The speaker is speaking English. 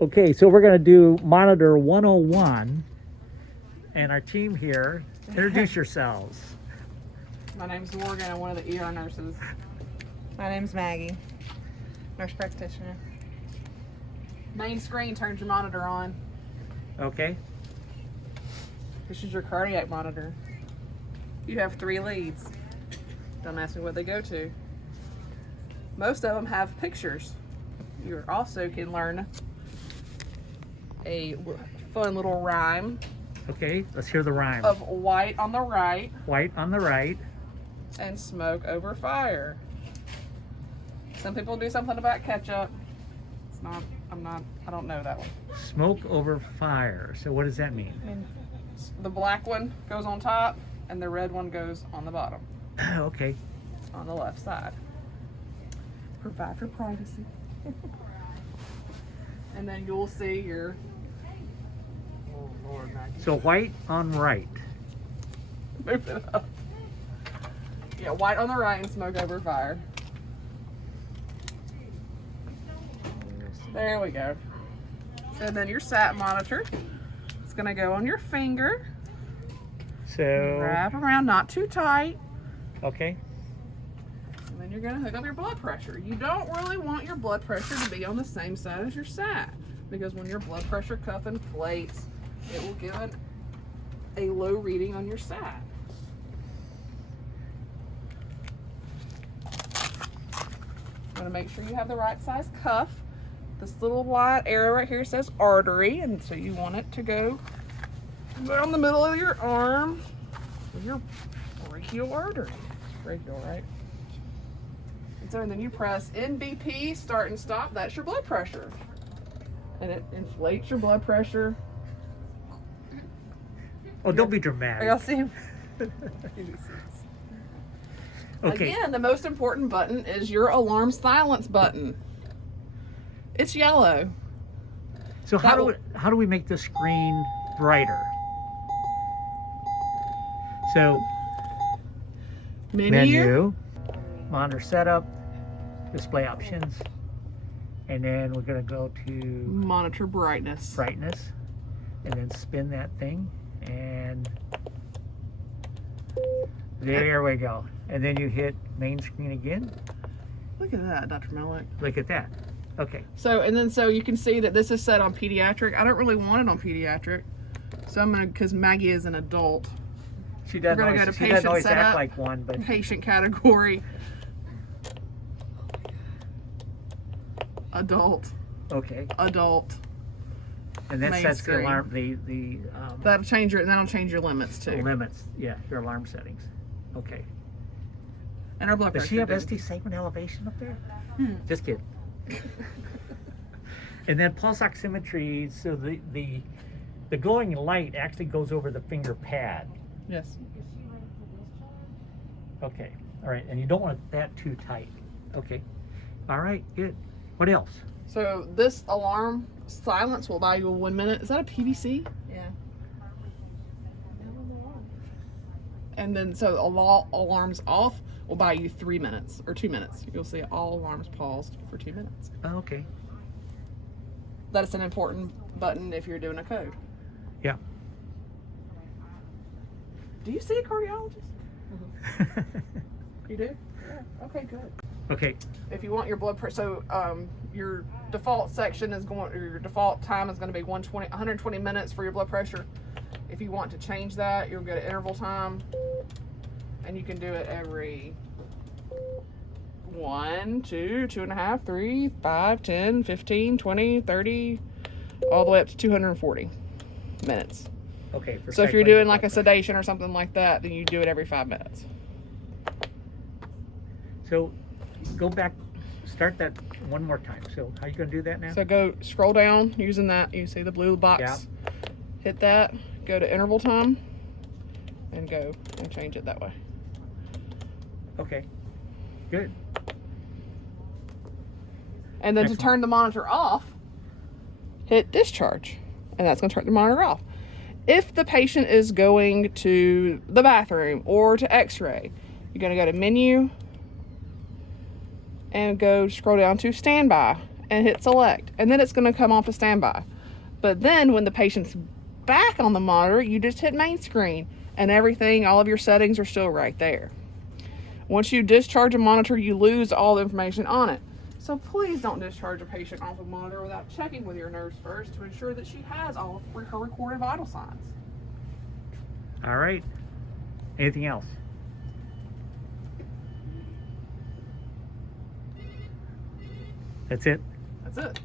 Okay, so we're going to do monitor 101. And our team here, introduce yourselves. My name's Morgan. I'm one of the ER nurses. My name's Maggie, nurse practitioner. Main screen turns your monitor on. Okay. This is your cardiac monitor. You have 3 leads. Don't ask me what they go to. Most of them have pictures. You also can learn a fun little rhyme Okay, let's hear the rhyme. of white on the right White on the right. and smoke over fire. Some people do something about ketchup. It's not, I don't know that one. Smoke over fire. So what does that mean? The black one goes on top and the red one goes on the bottom, Okay. on the left side. Provide for privacy. And then you'll see your, oh Lord, Maggie. So white on right. Move it up. Yeah, white on the right and smoke over fire. There we go. And then your sat monitor. It's gonna go on your finger. So, Wrap around, not too tight. okay. And then you're gonna hook up your blood pressure. You don't really want your blood pressure to be on the same side as your sat, because when your blood pressure cuff inflates, it will give a low reading on your sat. You wanna make sure you have the right size cuff. This little light arrow right here says artery, and so you want it to go down the middle of your arm with your brachial artery. Brachial, right? And then you press NBP, start and stop. That's your blood pressure. And it inflates your blood pressure. Oh, don't be Y'all dramatic. see him? Okay. Again, the most important button is your alarm silence button. It's yellow. So how do we make the screen brighter? So menu, monitor setup, display options, and then we're going to go to Monitor brightness. brightness, and then spin that thing, and there we go. And then you hit main screen again. Look at that, Dr. Malik. Look at that. Okay. So you can see that this is set on pediatric. I don't really want it on pediatric. So I'm gonna, because Maggie is an adult. She doesn't We're gonna always, go to she doesn't patient always act setup. like one, but Patient category. Adult. okay. Adult. And then Main sets screen. the alarm, the That'll change your, and that'll change your limits too. limits. Yeah, your alarm settings. Okay. And our blood Does pressure. she have too. ST segment elevation up there? Just kidding. And then pulse oximetry. So the glowing light actually goes over the finger pad. Yes. Okay. All right. And you don't want that too tight. Okay. All right. Good. What else? So this alarm silence will buy you a 1 minute. Is that a PVC? Yeah. And then so alarms off will buy you 3 minutes or 2 minutes. You'll see all alarms paused for 2 minutes. Oh, okay. That's an important button if you're doing a code. Yeah. Do you see a cardiologist? You do? Yeah. Okay, good. Okay. If you want your blood pressure, so your default section is going, or your default time is going to be 120 minutes for your blood pressure. If you want to change that, you'll go to interval time, and you can do it every 1, 2, 2.5, 3, 5, 10, 15, 20, 30, all the way up to 240 minutes. Okay. For So if you're cycling doing the like a blood pressure. sedation or something like that, then you do it every 5 minutes. So go back, start that one more time. So how are you going to do that now? So go scroll down using that. You see the blue box. Yeah. Hit that. Go to interval time, and go and change it that way. Okay. Good. And then Excellent. to turn the monitor off, hit discharge, and that's going to turn the monitor off. If the patient is going to the bathroom or to X-ray, you're going to go to menu and go scroll down to standby, and hit select, and then it's going to come off of standby. But then when the patient's back on the monitor, you just hit main screen, and everything, all of your settings are still right there. Once you discharge a monitor, you lose all the information on it. So please don't discharge a patient off a monitor without checking with your nurse first to ensure that she has all of her recorded vital signs. All right. Anything else? That's it. That's it.